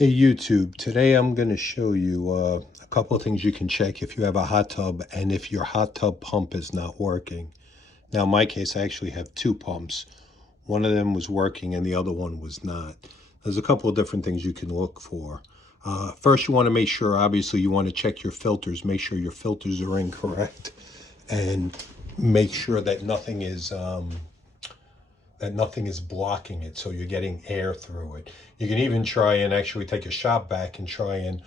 Hey YouTube, today I'm going to show you a couple of things you can check if you have a hot tub and if your hot tub pump is not working. Now in my case, I actually have two pumps. One of them was working and the other one was not. There's a couple of different things you can look for. First, you want to make sure, obviously, you want to check your filters. Make sure your filters are incorrect and make sure that nothing is blocking it, so you're getting air through it. You can even try and actually take a shop vac and try and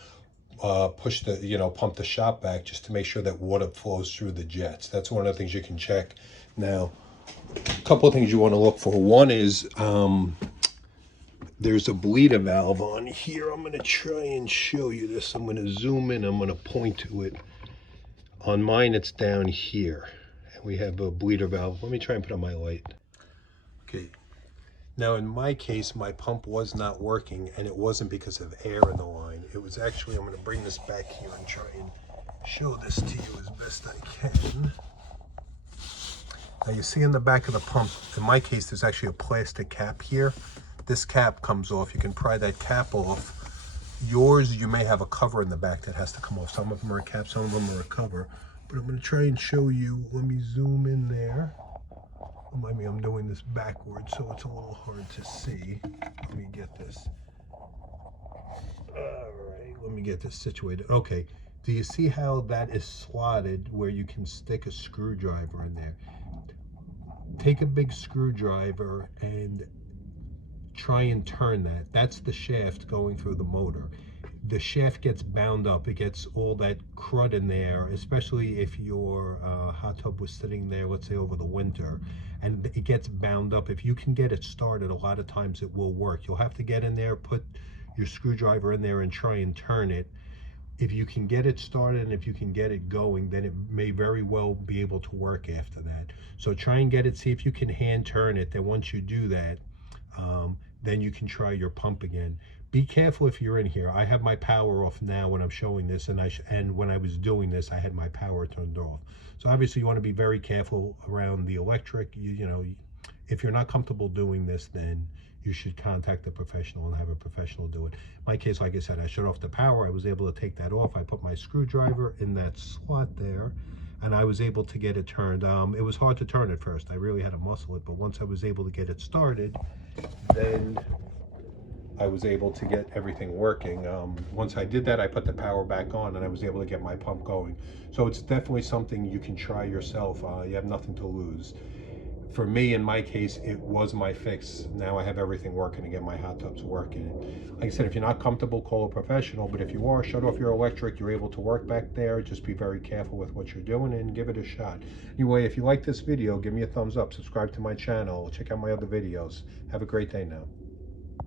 push pump the shop vac just to make sure that water flows through the jets. That's one of the things you can check. Now, a couple of things you want to look for. One is there's a bleeder valve on here. I'm going to try and show you this. I'm going to zoom in. I'm going to point to it. On mine, it's down here. And we have a bleeder valve. Let me try and put on my light. Okay. Now, in my case, my pump was not working, and it wasn't because of air in the line. It was actually, I'm going to bring this back here and try and show this to you as best I can. Now, you see in the back of the pump, in my case, there's actually a plastic cap here. This cap comes off. You can pry that cap off. Yours, you may have a cover in the back that has to come off. Some of them are a cap, some of them are a cover. But I'm going to try and show you. Let me zoom in there. Remind me, I'm doing this backwards, so it's a little hard to see. Let me get this. All right, let me get this situated. Okay, do you see how that is slotted where you can stick a screwdriver in there? Take a big screwdriver and try and turn that. That's the shaft going through the motor. The shaft gets bound up. It gets all that crud in there, especially if your hot tub was sitting there, let's say over the winter, and it gets bound up. If you can get it started, a lot of times it will work. You'll have to get in there, put your screwdriver in there and try and turn it. If you can get it started and if you can get it going, then it may very well be able to work after that. So try and get it, see if you can hand turn it. Then once you do that, then you can try your pump again. Be careful if you're in here. I have my power off now when I'm showing this, and when I was doing this, I had my power turned off. So obviously you want to be very careful around the electric. You know, if you're not comfortable doing this, then you should contact a professional and have a professional do it. In my case, like I said, I shut off the power. I was able to take that off. I put my screwdriver in that slot there, and I was able to get it turned. It was hard to turn at first. I really had to muscle it, but once I was able to get it started, then I was able to get everything working. Once I did that, I put the power back on and I was able to get my pump going. So it's definitely something you can try yourself. You have nothing to lose. For me, in my case, it was my fix. Now I have everything working again. My hot tub's working. Like I said, if you're not comfortable, call a professional. But if you are, shut off your electric. You're able to work back there. Just be very careful with what you're doing and give it a shot. Anyway, if you like this video, give me a thumbs up. Subscribe to my channel. Check out my other videos. Have a great day now.